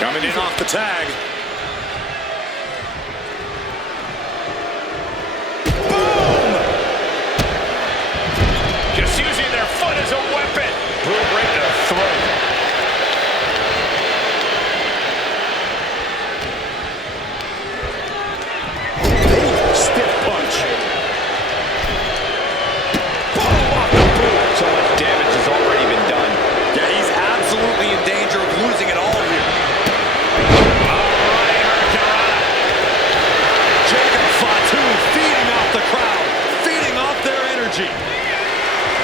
Coming in off the tag. Boom! Just using their foot as a weapon. Boom right to the throat. Stiff punch. Boom off the boot. So much damage has already been done. Yeah, he's absolutely in danger of losing it all here. Alright, Hurricane. Jacob Fatu feeding off the crowd, feeding off their energy.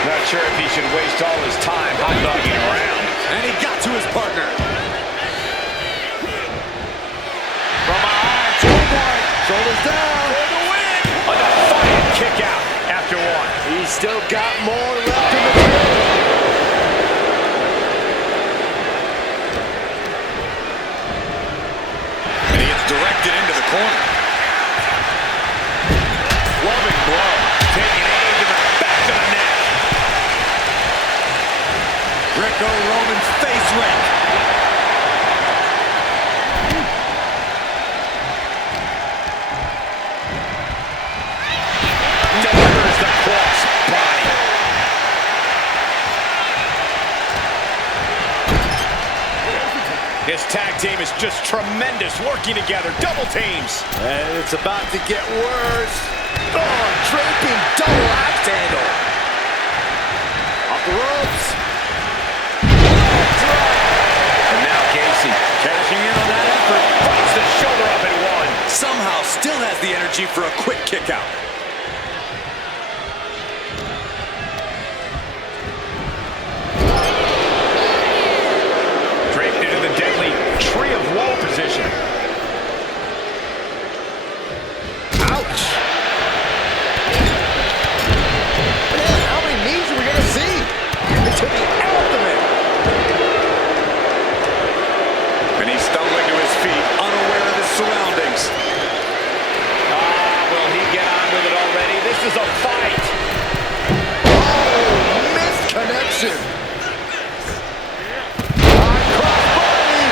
Not sure if he should waste all his time hot-dogging around. And he got to his partner. From behind, 2-1. Shoulders down. For the win. A defiant kick out after one. He's still got more left in the tank. And he gets directed into the corner. Loving blow. Taking aim to the back of the neck. Greco-Roman face rake. Delivers the cross body. This tag team is just tremendous, working together, double teams. And it's about to get worse. Oh, draping double axe handle. Off the ropes. And now Gacy cashing in on that effort. Puts the shoulder up and one. Somehow still has the energy for a quick kick out. Draped into the deadly tree of woe position. Ouch. Man, how many knees are we going to see? Into the abdomen. And he's stumbling to his feet, unaware of his surroundings. Will he get on with it already? This is a fight. Oh, missed connection. Crossbody.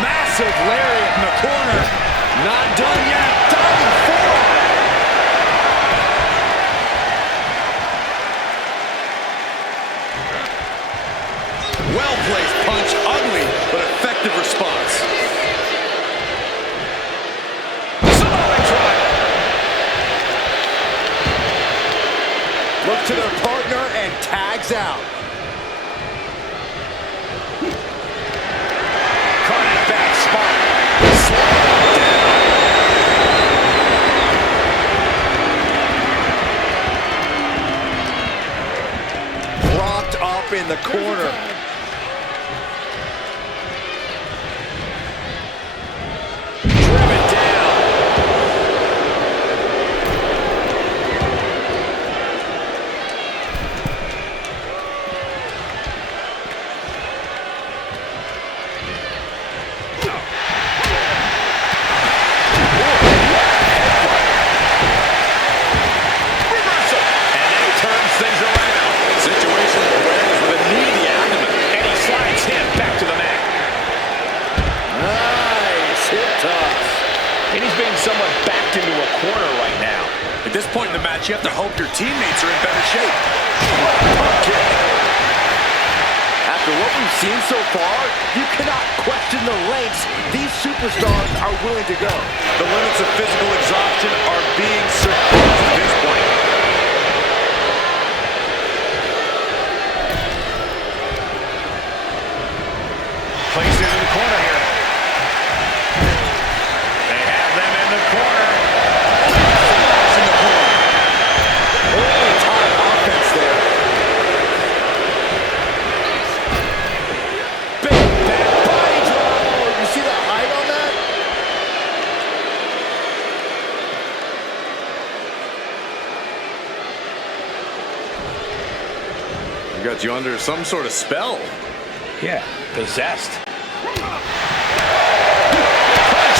Massive lariat in the corner. Not done yet. Diving forward. Well-placed punch. Ugly, but effective response. Samoan drop. Look to their partner and tags out. Caught in a bad spot. Slammed down. Propped up in the corner. Driven down. Reversal. And that turns things around. Situation that lands with a knee to the abdomen. And he slides him back to the mat. Nice hip toss. And he's being somewhat backed into a corner right now. At this point in the match, you have to hope your teammates are in better shape. After what we've seen so far, you cannot question the lengths these superstars are willing to go. The limits of physical exhaustion are being surpassed at this point. Placed into the corner here. They have them in the corner. In the corner. Oh, top offense there. Big back body drop. You see the height on that? We got you under some sort of spell. Yeah, possessed. Punch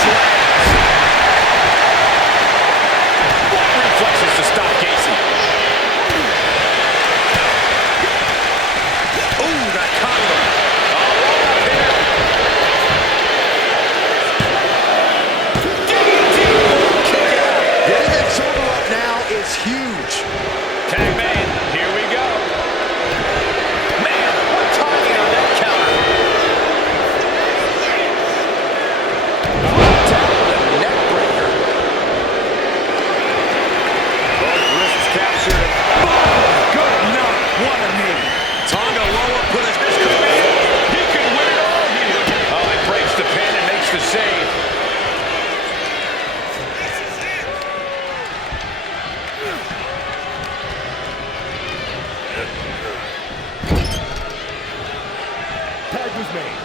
lands. What reflexes to stop Gacy? Ooh, that condom. All right up here. DDT kick out. Getting that shoulder up now is huge. Tag made. Here we go. Man, what timing on that counter. Down with a neck breaker. Both wrists captured. Boom! Good knock. What a knee. Tonga Loa put his This could be it. He can win it all here. Oh, he breaks the pin and makes the save. Tag was made.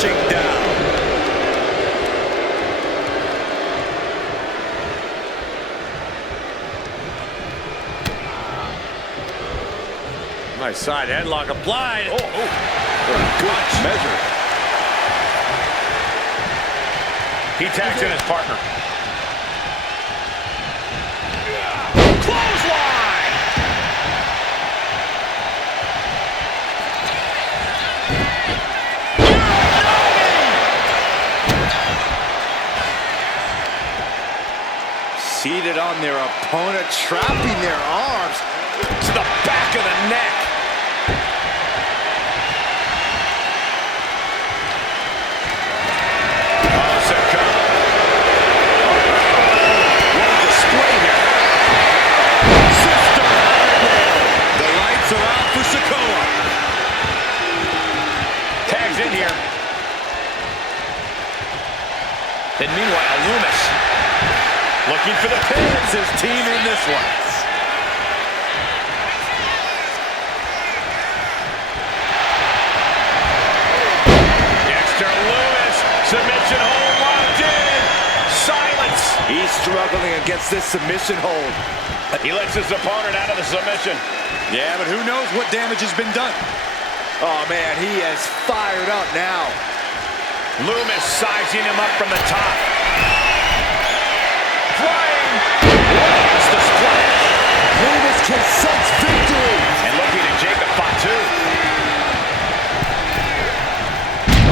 crashing down. Nice side headlock applied. Good measure. He tags in his partner. Clothesline! Seated on their opponent, trapping their arms To the back of the neck. Oh, Sakura. What a display here. Sister Abigail. The lights are out for Sikoa. Tags in here. And meanwhile, Loomis looking for the pin. It's his team in this one. Dexter Loomis, submission hold locked in. Silence. He's struggling against this submission hold. He lets his opponent out of the submission. Yeah, but who knows what damage has been done. Oh, man, he is fired up now. Loomis sizing him up from the top. Flying. Lands the splash. Loomis can sense victory. And looking at Jacob Fatu.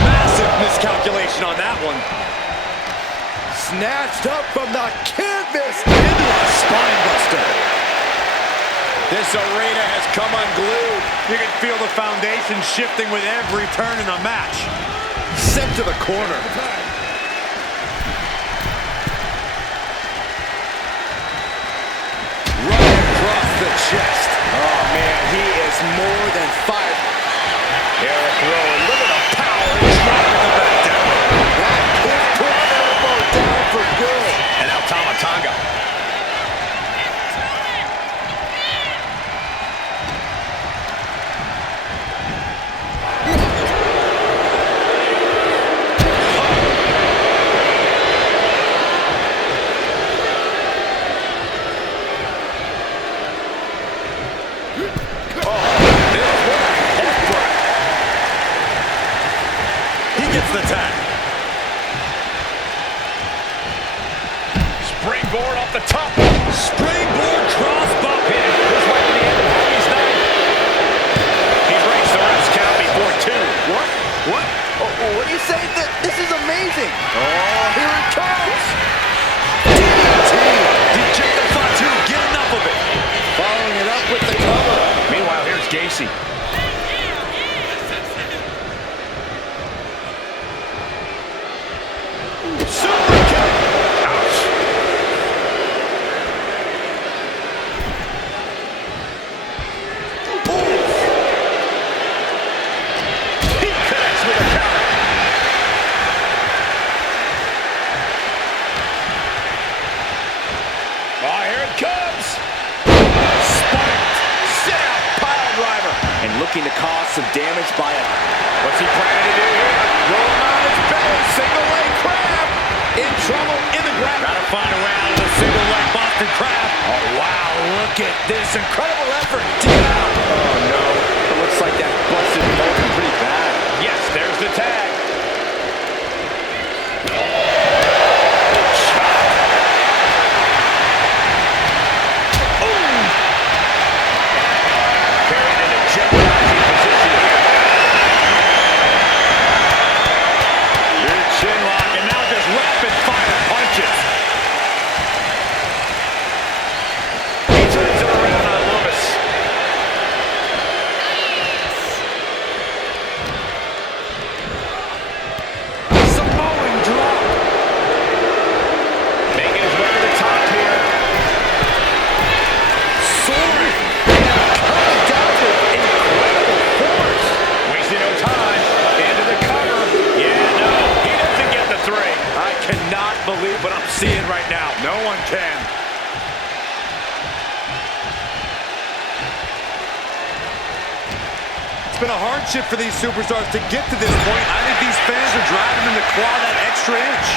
Massive miscalculation on that one. Snatched up from the canvas. Into a spine buster. This arena has come unglued. You can feel the foundation shifting with every turn in the match. Sent to the corner. Right across the chest. Oh, man, he is more than fired. Eric Rowan, look at the power. He's driving the back down. That kick put the elbow down for good. And now Tama Tonga. The tag. Springboard off the top. Springboard cross bump hit. This might be the end of Happy's night. He breaks the ref's count before two. What? What? What do you say? This is amazing. Oh, here it comes. DDT. Did Jacob Fatu get enough of it? Following it up with the cover. Meanwhile, here's Gacy. Super kick. Ouch. He connects with a counter. Oh, here it comes. Spiked. Sit out. Pile driver. And looking to cause some damage by it. What's he planning to do here? Rolling on his belly. Single leg crab. In trouble in the grab. Gotta find a way out of the single leg Boston Crab. Oh, wow. Look at this incredible effort to get out. Oh, no. It looks like that busted open pretty bad. Yes, there's the tag. Carried into jeopardizing position here. Rear chin lock, and now just rapid fire punches. He turns it around on Loomis. Samoan drop. Making his way to the top here. Soaring. Coming down with incredible force. Wasting no time. Into the cover. Yeah, no, he doesn't get the three. I cannot believe what I'm seeing right now. No one can. It's been a hardship for these superstars to get to this point. I think these fans are driving them to claw that extra inch.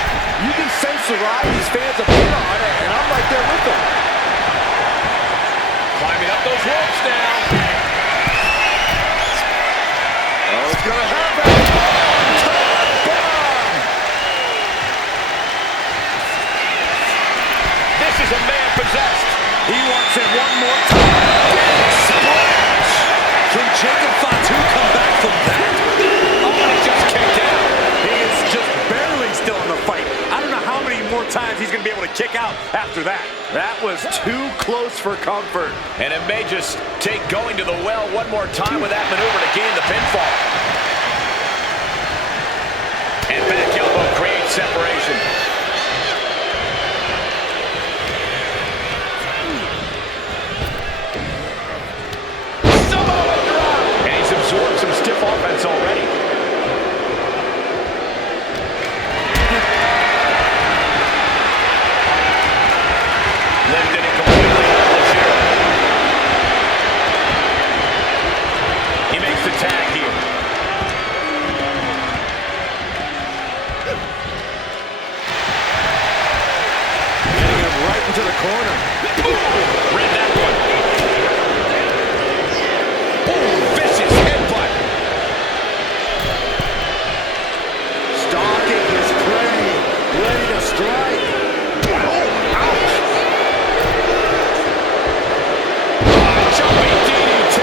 You can sense the ride these fans have been on, and I'm right there with them. Climbing up those ropes now. Oh, it's gonna happen. Top bomb. hits it one more time. Big splash. Can Jacob Fatu come back from that? Oh, he just kicked out. He is just barely still in the fight. I don't know how many more times he's going to be able to kick out after that. That was too close for comfort. And it may just take going to the well one more time with that maneuver to gain the pinfall. And back elbow creates separation. And he's absorbed some stiff offense already. Lifted it completely helpless here. He makes the tag here. Getting him right into the corner. Ooh, read that one. Ooh, vicious headbutt. Stalking his prey. Ready to strike. Oh, ouch. Jumping DDT.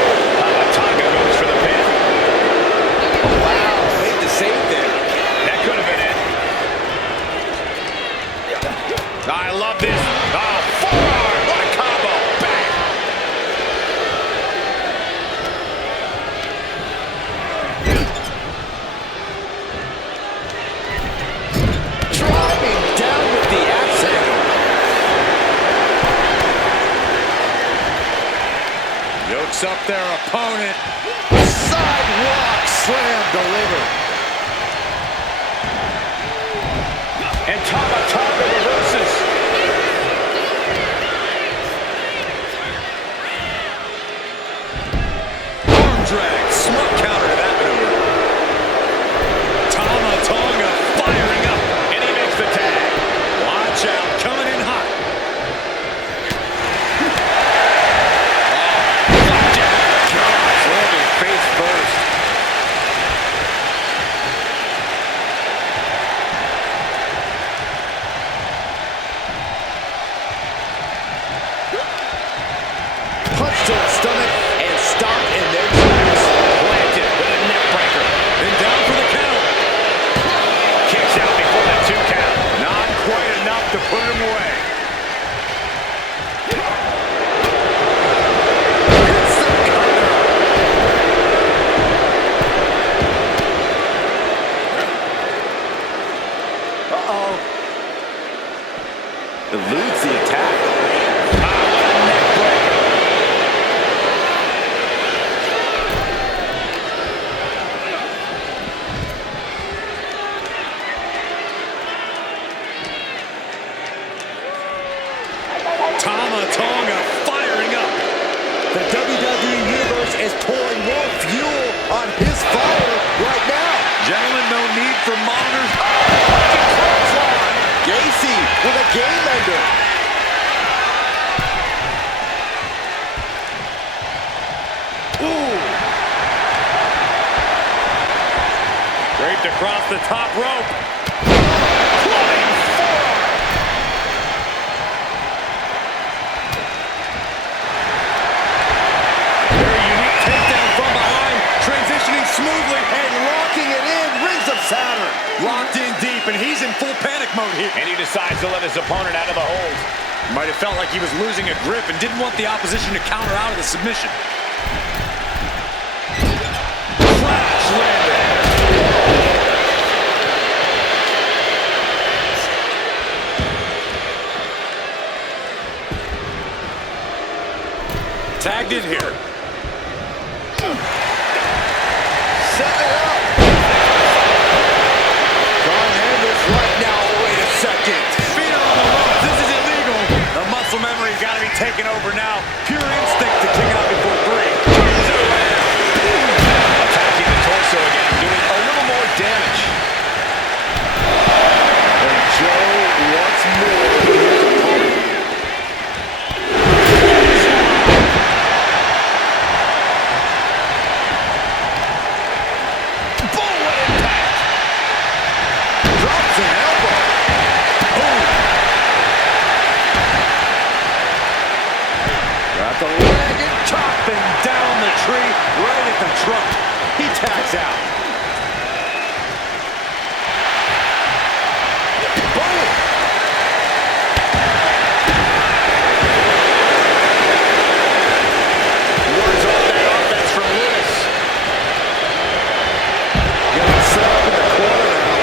Tonga goes for the pin. Oh, wow. Made the save there. That could have been it. I love this. Oh, forearm. What a combo. Bang. Driving down with the axe handle. Yokes up their opponent. Sidewalk slam delivered. And Tonga reverses. Arm drag. Smart counter to that maneuver. Tonga firing up. And he makes the tag. Watch out. Coming in hot. Landing face first. Punch to the stomach and stopped in their tracks. Planted with a neck breaker. Then down for the count. Kicks out before the 2 count. Not quite enough to put him away. Hits the counter. Uh-oh. Eludes the attack. What a neck breaker. Tonga firing up. The WWE Universe is pouring more fuel on his fire right now. Gentlemen, no need for monitors. Gacy with a game ender. Ooh. Draped across the top rope. Very unique takedown from behind. Transitioning smoothly. And locking it in. Rings of Saturn. Locked in deep, and he's in full panic mode here. And he decides to let his opponent out of the hold. Might have felt like he was losing a grip and didn't want the opposition to counter out of the submission. Crash landing. Tagged in here. Set it up. Trying to end this right now. Wait a second. Feet are on the ropes. This is illegal. The muscle memory's got to be taken over now. Pure instinct to kick out before 3. Attacking the torso again, doing a little more damage. And Joe wants more from his opponent. with the leg and chopping down the tree right at the trunk. He tags out. Boom! Wards off that offense from Lewis. Getting set up in the corner now.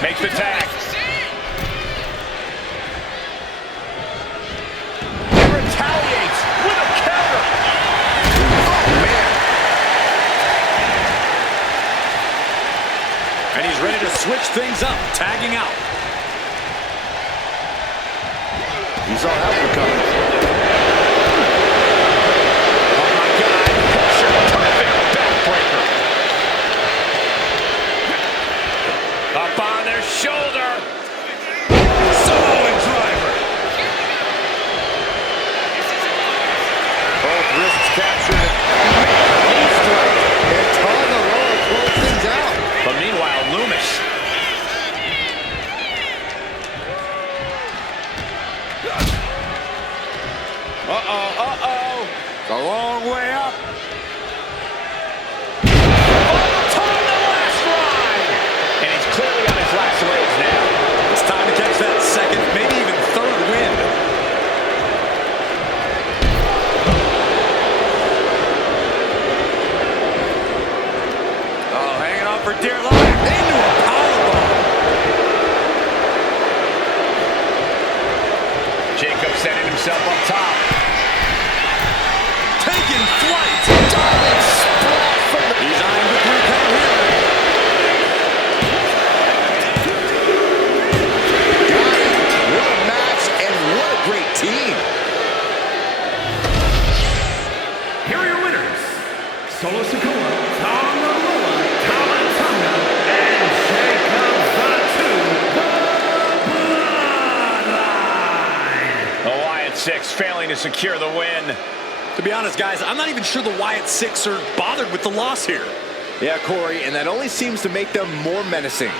Makes the tag. Retaliates with a counter. Oh, man. And he's ready to switch things up, tagging out. He saw that one coming. Oh, my God. Picture perfect backbreaker. Up on their shoulder. Samoan driver. Both wrists captured. Knee strike. And Tonga close things out. But meanwhile, Loomis. Uh-oh. It's a long way up. And he's clearly on his last legs now. It's time to catch that second, maybe even third win. Oh, hanging on for dear life. Into a powerbomb. Jacob setting himself up top. Taking flight. Diving splash from the... He's eyeing the 3-count here. What a match and what a great team. Here are your winners. Solo Sikoa, Tonga Loa, Tonga, and Jacob Fatu, the Bloodline. The Wyatt Six failing to secure the win. To be honest, guys, I'm not even sure the Wyatt Six are bothered with the loss here. Yeah, Corey, and that only seems to make them more menacing.